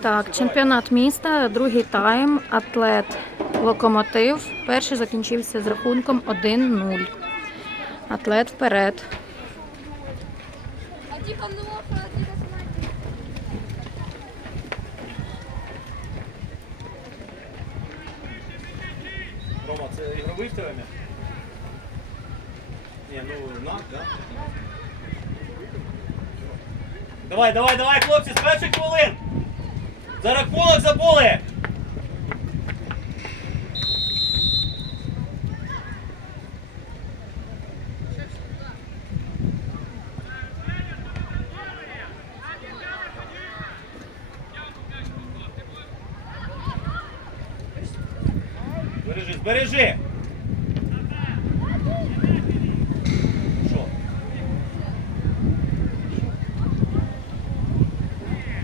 Так, чемпіонат міста, другий тайм, атлет Локомотив. Перший закінчився з рахунком 1-0. Атлет вперед. Рома, це ігровий в? Ні, ну на, да? Давай, давай, давай, хлопці, з перших хвилин! За рахунок забули!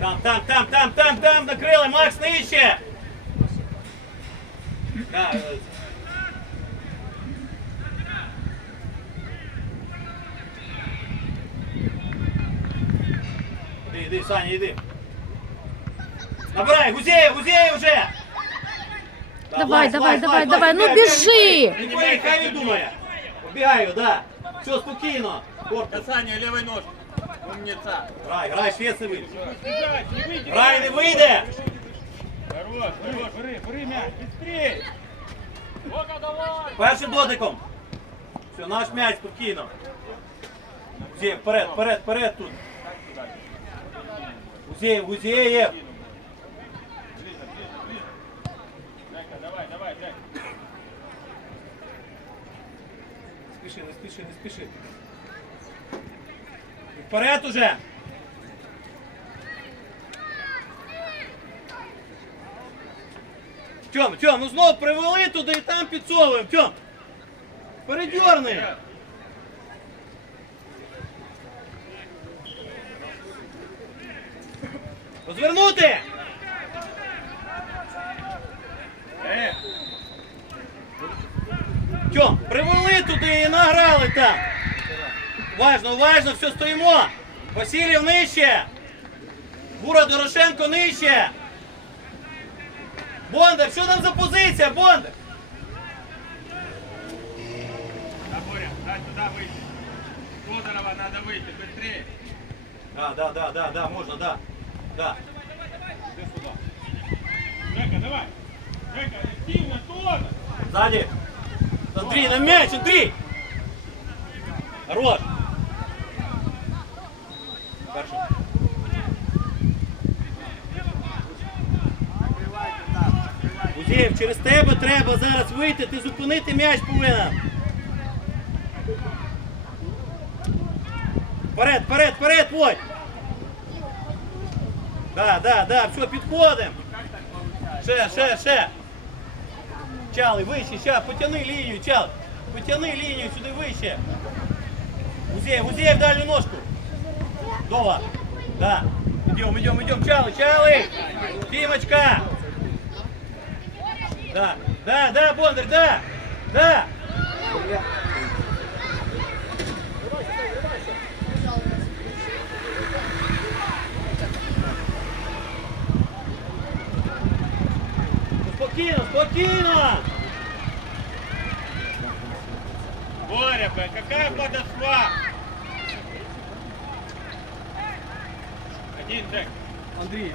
Там, там, там, там, там, там, накрили, Макс, нижче! Да, е, Іди, іди, Саня, іди. Набирай, Гузеєв, Гузеєв вже! Да, Давай, лазь, давай, лазь, давай, лазь, давай, лазь, ну бігай, біжи! бігай, бігай, хай не думає. Убігаю, да. Все, спокійно. Корпус. Саня, левой нож. Умница. Грай, грай, швець не вийде. Грай, не вийде. Хорош, хорош, бери, бери мяч, быстрее. Вока, давай. Першим дотиком. Все, наш м'яч спокійно. Гузеєв, вперед, вперед, вперед тут. Гузеєв, Гузеєв. Жека, давай, давай. Не спіши, не спіши, не спіши. Вперед уже. Тьом, Тьом, ну знову привели туди і там підсовуємо. Тьом. Передьорни. Розвернути. Э, Тьом, привели туди і награли там. Уважно, уважно, все стоїмо. Васильєв нижче. Бура Дорошенко нижче. Бондар, що там за позиція, Бондар? да, Боря, дай туда выйти. Тодорова надо выйти, быстрее. Да, да, да, да, да, можна, да. Да. Иди сюда. Жека, давай. Жека, активно, тоже. Сзади. Андрій, на м'яч, Андрій! через тебе треба зараз вийти, ти зупинити м'яч повинен. Вперед, вперед, вперед, Водь! Да, да, да, все, підходимо. Ще, ще, ще. Чали, вище, ща, потяни лінію, чал. Потяни лінію сюди вище. Гузеєв, Гузеєв в дальню ножку. Дова. Да. Идем, идем, идем, чалы, чалы. Тимочка. Да, да, да, Бондарь, да, да. Спокійно, спокійно. Боря, блядь, какая подошва? Один, Жек. Андрій.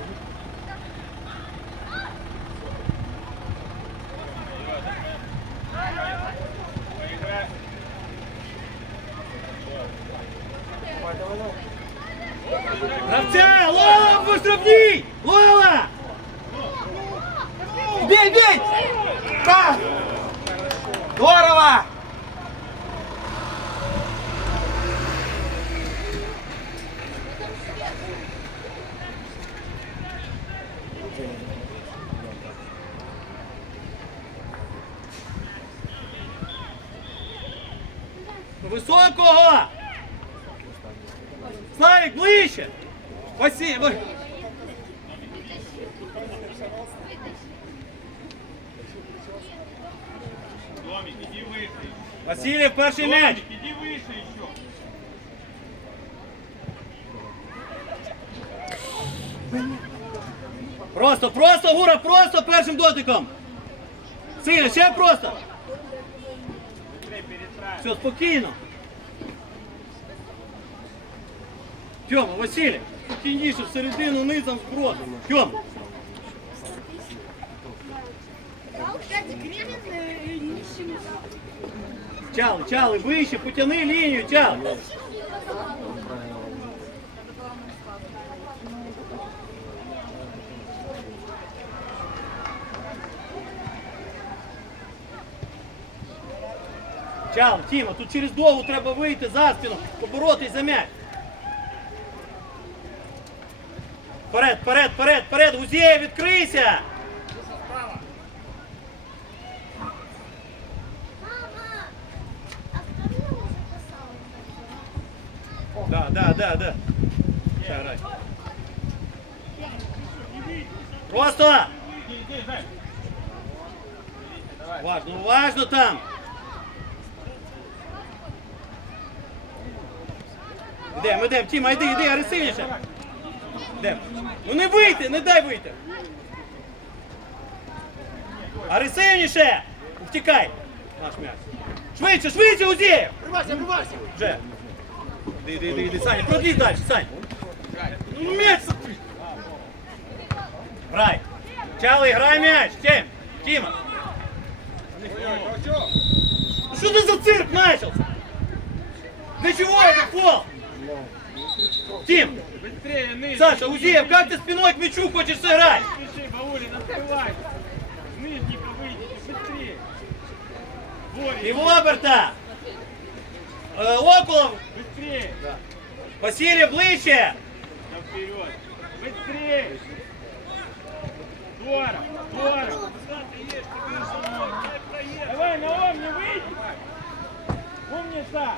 Високого! Славик, ближче! Ви- Домик, иди выше. Васильев, перший м'яч! Домик, иди выше. Просто, просто, Гура, просто першим дотиком. Сильно, ще просто. Все, спокійно. Тьома, Василій, спокійніше, всередину, низом, зброд. Тьома. Чали, чали, вище, потяни лінію, чали. Чал, Тіма, тут через довгу треба вийти за спину, поборотись за м'яч. Вперед, вперед, вперед, вперед, Гузєєв, відкрийся! Да, да, да, да. Просто! Важно, важно там! Ідем, ідем, Тіма, йди, йди, агресивніше. Ідем. Ну не вийти, не дай вийти. Агресивніше! Втікай! Наш м'яч. Швидше, швидше, Узєєв! Вривайся, вривайся! Вже. Іди, іди, іди, іди, Саня, продлій далі, Сань. Ну, м'яч! Грай. Чали, грай м'яч, Тім. Тіма. Ну что ты за цирк начался? Для чего это фол? Тим. Саша, Узеев, как ты спиной к мячу хочешь сыграть? Спеши, Баулин, открывай. Нижника выйдите, быстрее. Боря, Его оберта. Э, Околов, быстрее. Василий, ближе. Да вперед. Быстрее. Здорово, здорово. Давай, на ом, не выйди. Умница.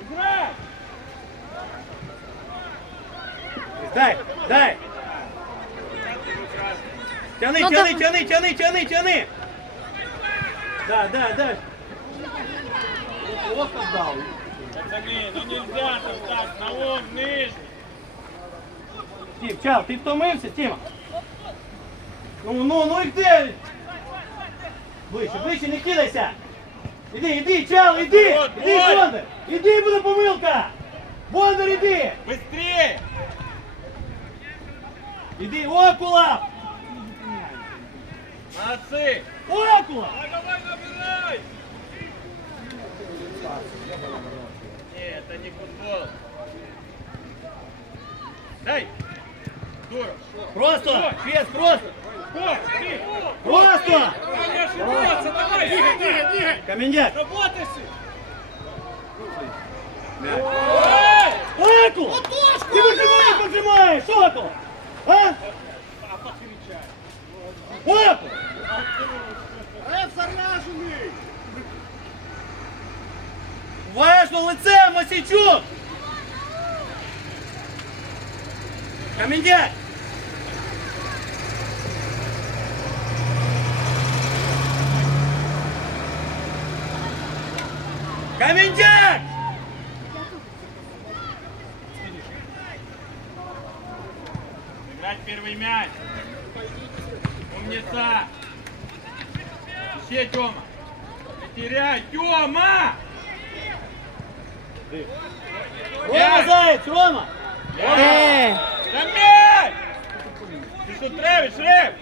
Играй. Дай, дай. Тяни, Ну, тяни, да. тяни, тяни, тяни, тяни. Да, да, да. Плохо дал. Пацаны, ну нельзя там так, на ом, нижний. Тім, чал, ти втомився, Тіма? Ну, ну, ну і де? Ближче, ближче, не кидайся! Іди, іди, чал, іди! Вот, Іди, вот. Бондар! Іди, буде помилка! Бондар, іди! Быстрее. Іди, Окула! Молодцы. Окула! Давай, набирай. Нет, это не футбол. Дай. Здорово. Просто! Фес, просто! Ты. Просто! Давай, двигай, двигай, двигай. Каменьяк! Работайся. Окула! Почему не поджимаєш, Окула? А? Окула! Реф заряжений! Важно лицем, Масійчук! Камендяк! Камендяк! Играть первый мяч. Умница. Еще, Тёма. Не теряй, Тёма! Рома Заяць, Рома! Да мяч! Ты что травишь, Рев?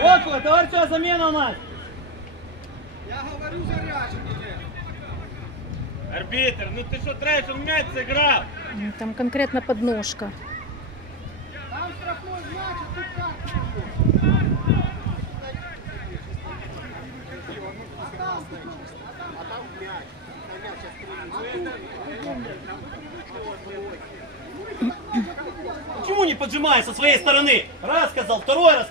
Около, товарища замена у нас! Я говорю заряжений! Арбитр, ну ты что травишь, он мяч сыграл. Там конкретно подножка. Почему не поджимаешь со своей стороны? Раз сказал, второй раз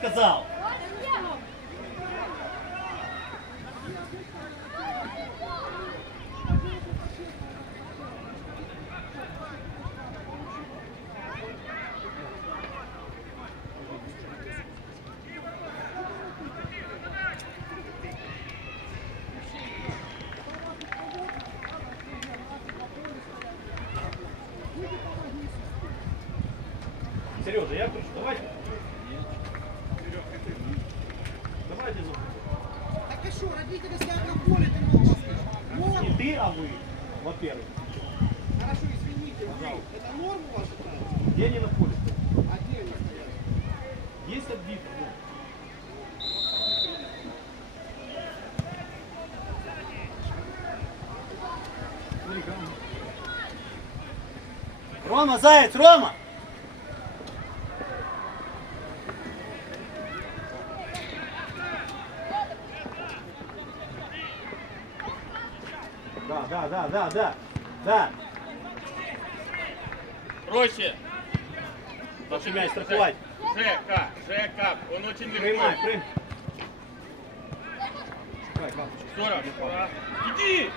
Где они на поле? Где они стоят? Есть отбито, ну. Рома, заяц, Рома! Да, да, да, да, да, да. Проще. Лучше мяч страховать. Жека, Жека, он очень Приймай, легко. приймай. Папа. Здорово. Иди!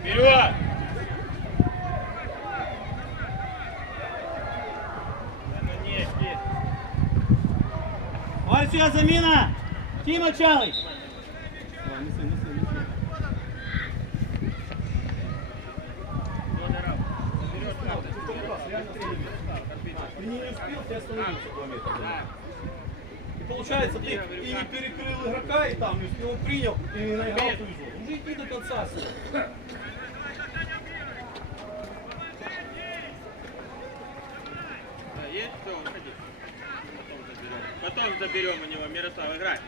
Вперед! Ось сюди заміна! Тіма Чалий! Доноров. Вперед, правда. Ты не успел, ты остановился километр. И получается, ты и не перекрыл игрока, и там успел, он принял, и не наиграл зону. Уже иди до конца. Есть кто? Уходи. Потом заберем. Потом заберем у него. Мирослав, играй.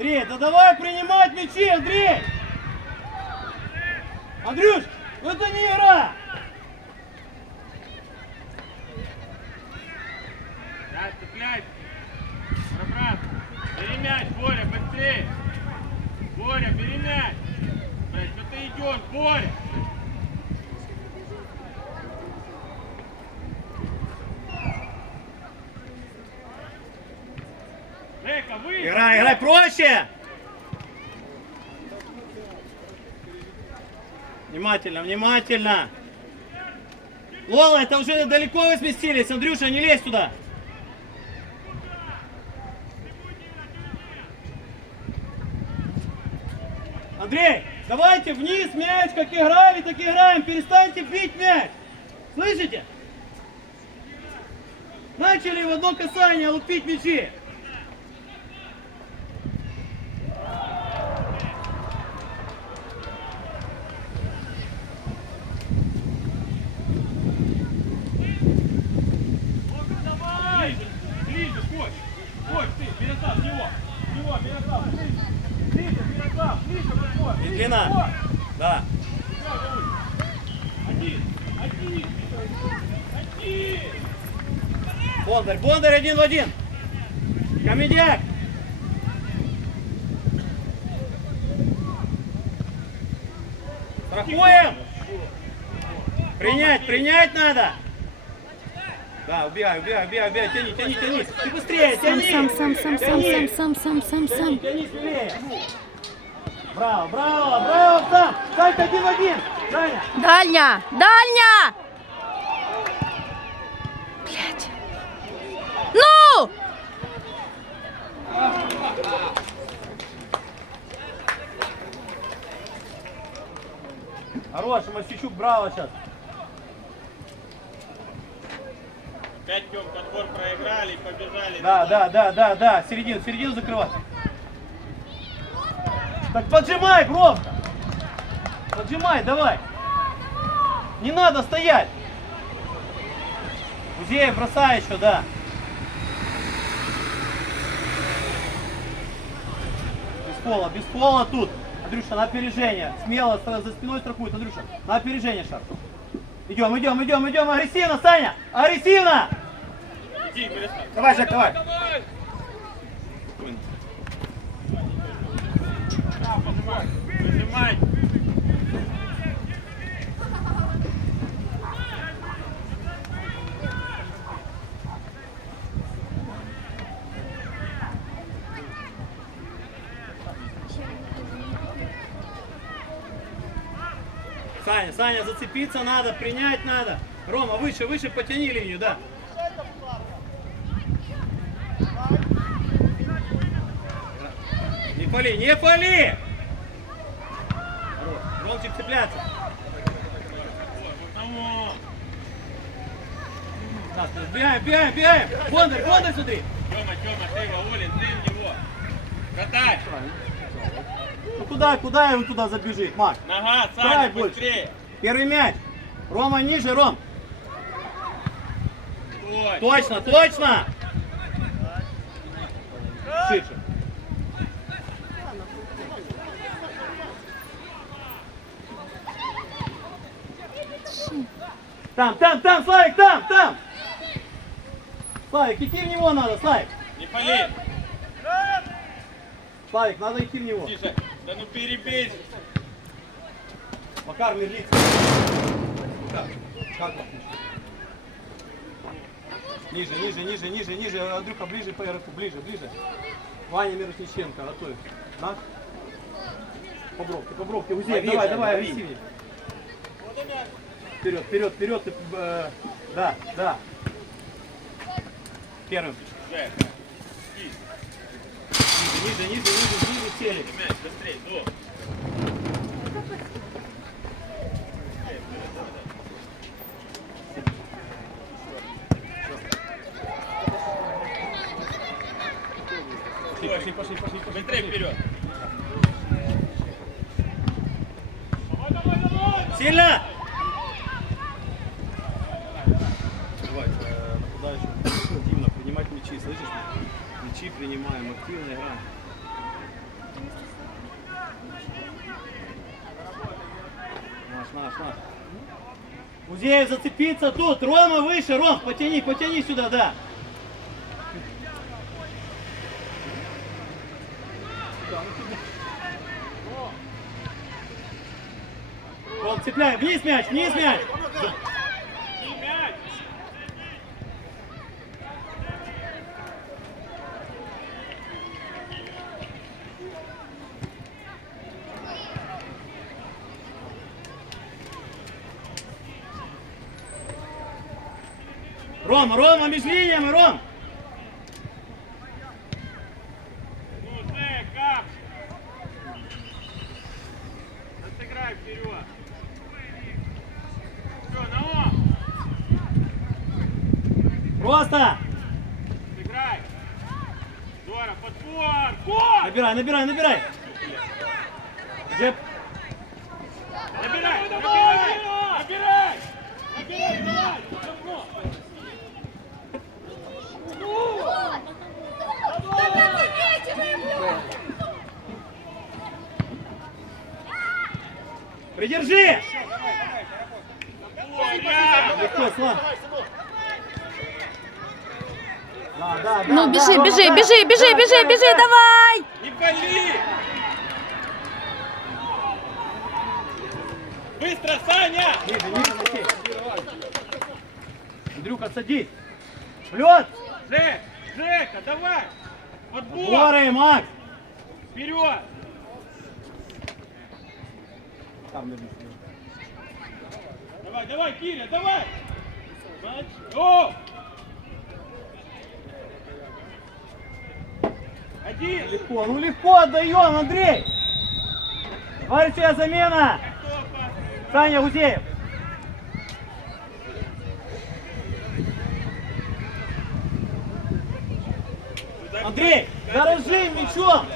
Андрей, да давай принимать мячи, Андрей! Андрюш, ну это не игра! Да, цепляй. Пробрас. Бери мяч, Боря, быстрее. Боря, бери мяч. Блядь, что ты идешь, Боря? Играй, играй проще! Внимательно, внимательно! Лола, это уже далеко вы сместились. Андрюша, не лезь туда. Андрей, давайте вниз мяч, как играли, так играем. Перестаньте бить мяч. Слышите? Начали в одно касание лупить мячи. Давай! Ближе, Коч! Коч, ты, Мирослав, в него! В него, Мирослав, ближе! Ближе, Мирослав, ближе, подходь! И длина. Да. Один, один, один! Бондарь, Бондарь один в один. Комедяк. Страхуем. Принять, принять надо. Да, убегай, убегай, убегай, убегай, тяни, тяни, тяни. Ты быстрее, тяни. сам, сам, сам, сам, сам, сам, сам, сам, сам. тяни смелее. Браво, браво, браво, сам. Санька один в один. Саня. Дальня! Дальня! Блять. Ну! Хорош, Масичук, браво сейчас. Опять Тёмка отбор проиграли, побежали. Да, да, да, да, да. Середину, середину закрывать. Так поджимай громко. Поджимай, давай. Не надо стоять. Музеев бросай еще, да. Без пола, без пола тут. Андрюша, на опережение. Смело за спиной страхует, Андрюша. На опережение шар. Идем, идем, идем, идем. Агрессивно, Саня. Агрессивно. Иди. Давай, Жек, давай. Давай! Саня, Саня, зацепиться надо, принять надо. Рома, выше, выше, потяни линию, да. Не пали, не пали! Ромчик цепляться. Так, бегаем, бегаем, бегаем! Бондарь, Бондарь, смотри! Тёма, Тёма, ты, Ваулин, ты в него. Катай. Куда, куда он туда забежит, Макс? Нога, Саня, быстрее. Первый мяч. Рома ниже, Ром. Стой. Точно, точно! Шире. Там, там, там, Славик, там, там! Славик, идти в него надо, Славик! Не пали. Славик, надо идти в него. Тише. Да ну перебей. Макар Мерлиц. Как? Как? Ниже, ниже, ниже, ниже, ниже. Андрюха, ближе по РФу, ближе, ближе. Ваня Мирошниченко, готовь. На. По бровке, по бровке. Узей, давай, давай, агрессивнее. Вперед, вперед, вперед. э, Да, да. Первым. Ниже, ниже, ниже, ниже, телек. Мяч, быстрее, до. Пошли, пошли, пошли, пошли. Быстрее вперед. Сильно! Давай, э, нападающий активно принимать мячи, слышишь? Мячи принимаем, активно играем. Наш, наш, наш. Музеев зацепиться тут. Рома выше, Ром, потяни, потяни сюда, да. Ром, цепляй, вниз мяч, вниз мяч. И мяч. Рома, Рома, между линиями, Ром. Ну, Жек, кап. Отыграй вперед. Все, на он. Просто. Сыграй. Здорово, подбор. Гол! Набирай, набирай, набирай. Джеб. Набирай, набирай, набирай. Набирай. Давно. Придержи. Легко, Слав. Да, да, да, Ну, да, біжи, Рома, біжи, да. біжи, біжи, Да, біжи, да, біжи, да. давай! Не пали! Быстро, Саня! Ниже, ниже, Матей. Андрюха, садись. Вперед. Жек, Жека, давай! Подбор! Боры, Макс. Вперед! Там, Давай, давай, Киря, давай! Молодец. О! Один! Легко, ну легко отдаем, Андрей. Товарищая замена. Саня Гузеев. Андрей, дорожи мячом.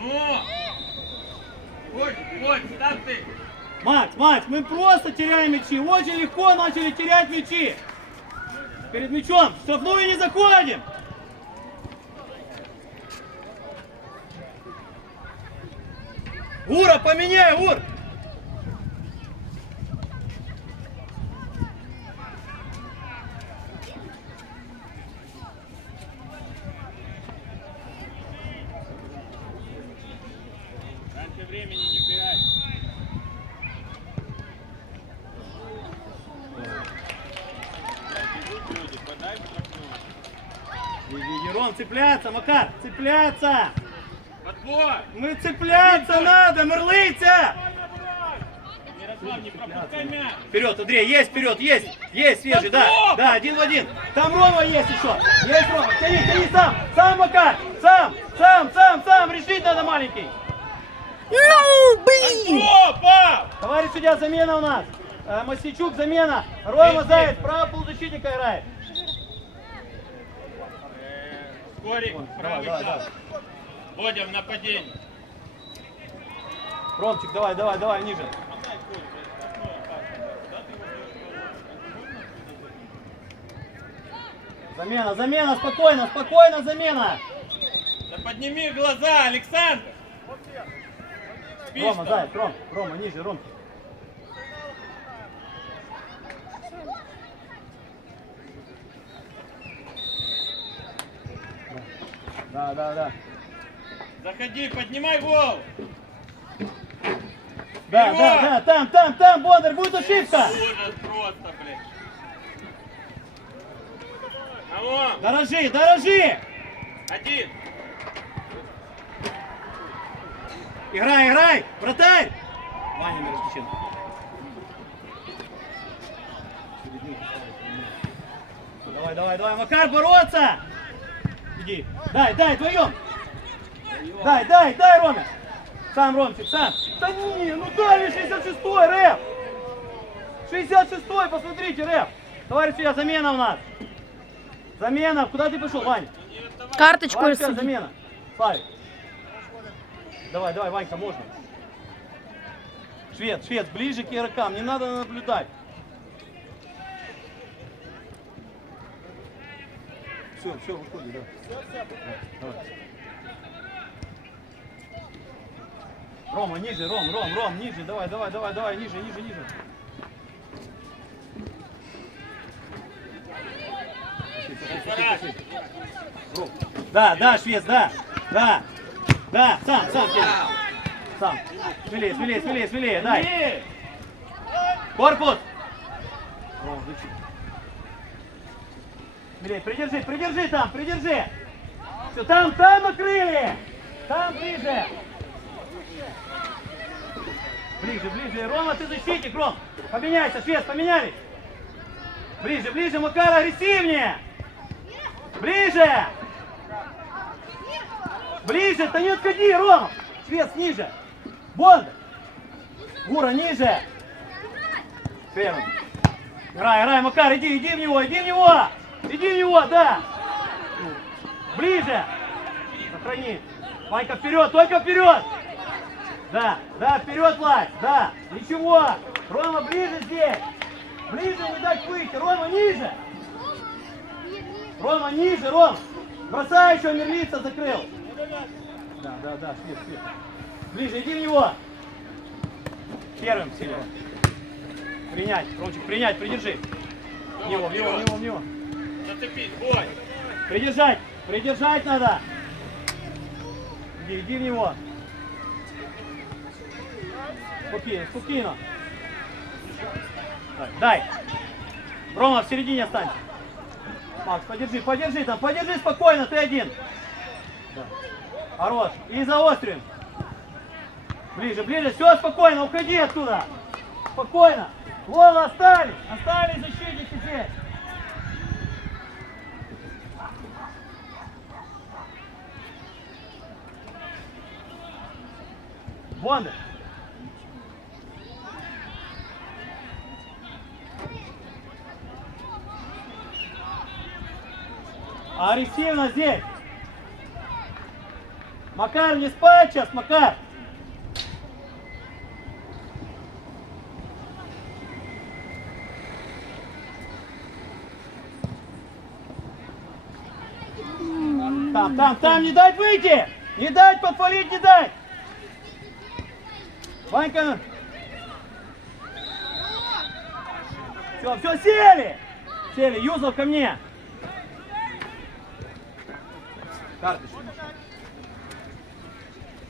Ну! Ой, ой, став ты! Макс, Макс, мы просто теряем мячи. Очень легко начали терять мячи. Перед мячом. В штрафную не заходим. Ром, цепляться, Макар, цепляться! Подбор! Мы цепляться надо, мырлыця! Ярослав, не пропускай мяч! Вперед, Андрей, есть вперед, есть, есть свежий, да, да, один в один. Там Рома есть еще, есть Рома, тяни, тяни сам, сам Макар, сам, сам, сам, сам, решить надо маленький. Ну! Опа! Товарищ судья, замена у нас. Э, Мосичук, замена. Рома Заяц, право полузащитника играет. Скорик, правый давай, фланг. Бодя в нападении. Ромчик, давай, давай, давай, ниже. Замена, замена, спокойно, спокойно, замена. Да подними глаза, Александр! Спишь Рома, там? Заяц, Ром, Рома, ниже, Ромчик. Да, да, да. Заходи, поднимай голову! Да, да, да, там, там, там, Бондар, будет ошибка. Ужас просто, блядь. Вон, Дорожи, дорожи. один. Играй, играй, вратарь. Ваня Мирошниченко. Давай, давай, давай, Макар, бороться. Иди, дай, дай, вдвоем. Дай, дай, дай, Роме. Сам, Ромчик, сам. Да не, ну дали 66-й, Рэп. 66-й, посмотрите, Рэп. Товарищ судья, замена у нас. Замена, куда ты пошел, Вань? Карточкою Ванька, судді. замена. Славик. Давай, давай, Ванька, можно. Швед, швед, ближе к игрокам, не надо наблюдать. Все, все, выходи, да. Давай. Рома, ниже, Ром, Ром, Ром, ниже, давай, давай, давай, давай, ниже, ниже, ниже. Да, да, швец, да, да, да, сам, сам, Федя. сам. Смелее, смелее, смелее, смелее, дай. Корпус. Ром, защит. Смелее, придержи, придержи там, придержи. Все, там, там накрыли. Там ближе. Ближе, ближе. Рома, ты защитник, Ром. Поменяйся, швец, поменялись. Ближе, ближе, Макар, агрессивнее. Ближе. Ближе, да не отходи, Рома. Швец, ниже. Бондар. Гура, ниже. Первым. Играй, играй, Макар, иди, иди в него, иди в него. Иди в него, да. Ближе. Сохрани. Ванька, вперед, только вперед. Да, да, вперед, Влад, да. Ничего. Рома, ближе здесь. Ближе не дать выйти. Рома, ниже. Рома, ниже, Ром. Бросай еще, Мерлица закрыл. Да, да, да, швид, швид. Ближе, иди в него. Первым, Сильва. Принять, Ромчик, принять, придержи. В него, в него, в него, в него. Зацепись, бой. Придержать, придержать надо. Иди, иди в него. Спокойно, спокойно. Дай. Рома, в середине останься. Макс, подержи, подержи там, подержи спокойно, ты один. Да. Хорош. И заострим. Ближе, ближе, все спокойно, уходи оттуда. Спокойно. Вова, остались, остались защитники здесь. Вон! Арефьевна здесь! Макар, не спать сейчас, Макар! Там, там, там, не дать выйти! Не дать подпалить, не дать! Ванька! Все, все, сели! Сели, Юзов ко мне! Карточку.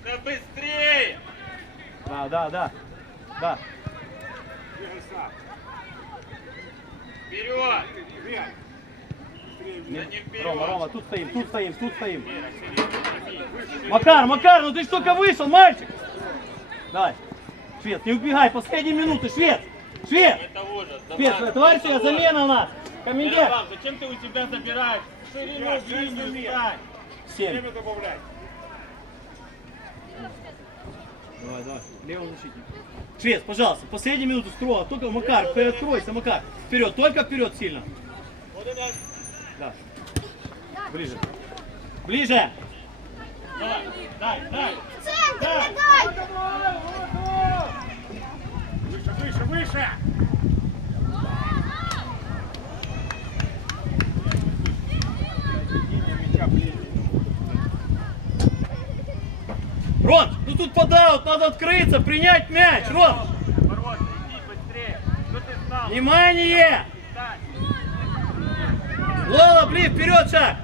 Да быстрее! Да, да, да. Да. Вперед! Не вперед! Рома, Рома, тут стоим, тут стоим, тут стоим. Макар, Макар, ну ты ж только вышел, мальчик! Давай. Швед, не убегай, последние минуты, Швед! Швед! Это ужас! Швед, товарищи, замена у нас! Комендир! Ярослав, зачем ты у тебя забираешь? Ширину, в линию ставь! Семь. Давай, давай. Левый защитник. Швец, пожалуйста, последние минуты строя. Только Макар, откройся, Макар. Вперед, только вперед сильно. Да. Ближе. Ближе. Давай, дай, дай! Центр дай! Выше! Рон, ну тут подаут, надо открыться, принять мяч. Рон, внимание. Лола, блин, вперед шаг.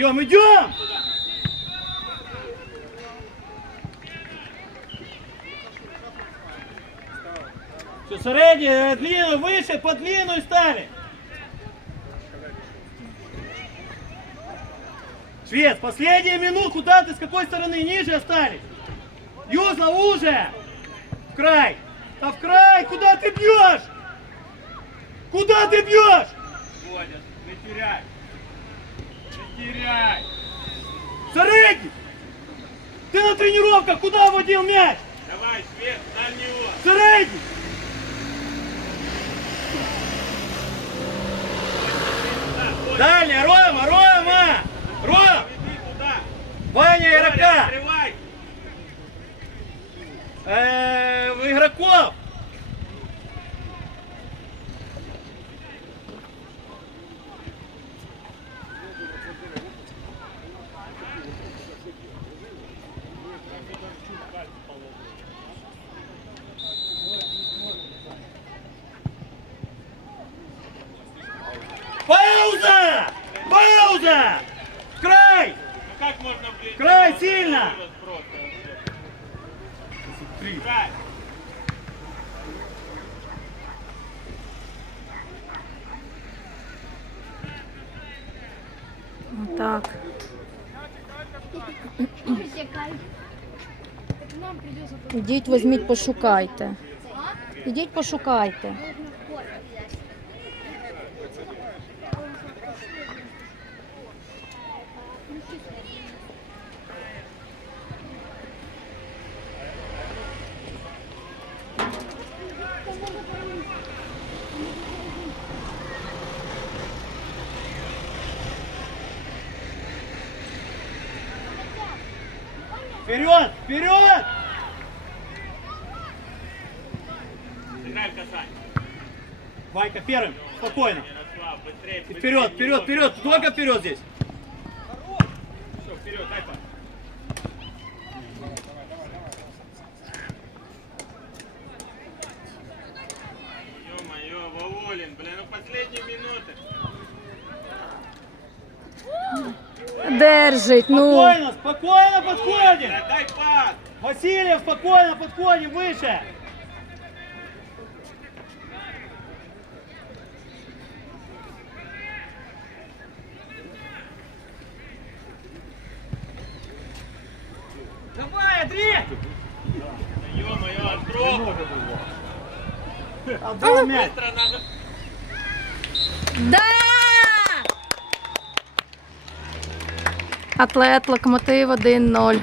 Идем, идем! Все, средний, длину, выше, под длинную стали. Швец, последняя минута, куда ты, с какой стороны, ниже остались? Юзла, уже! В край! А в край, куда ты бьешь? Куда ты бьешь? Водят, не теряй! Теряй! Средний! Ты на тренировках куда водил мяч? Давай, Свет, на него! Водя, Дальняя, Рома, Рома! Ром! Ваня игрока! Э, в игроков! Пауза! Пауза! Край! Ну как можно влезть? Край, Вот сильно! ужас просто вообще. Край! Так. Все кайф. Так нам придется Ідіть, візьміть, пошукайте. Ідіть, пошукайте. Вперед! Вперед! Сыграй в касание. Ванька первым, спокойно. Ярослав, быстрее, быстрее, вперед, вперед, вперед, только вперед здесь. Все, вперед, дай пас. Ё-моё, Ваулин, блин, ну последние минуты. Держить, ну. Спокойно, спокойно подходим. Да дай пас. Васильев, спокойно подходим, выше. Давай, Андрей! Ё-моё, Андропов. Отдал мяч. Быстро надо. Да! Атлет Локомотив 1-0.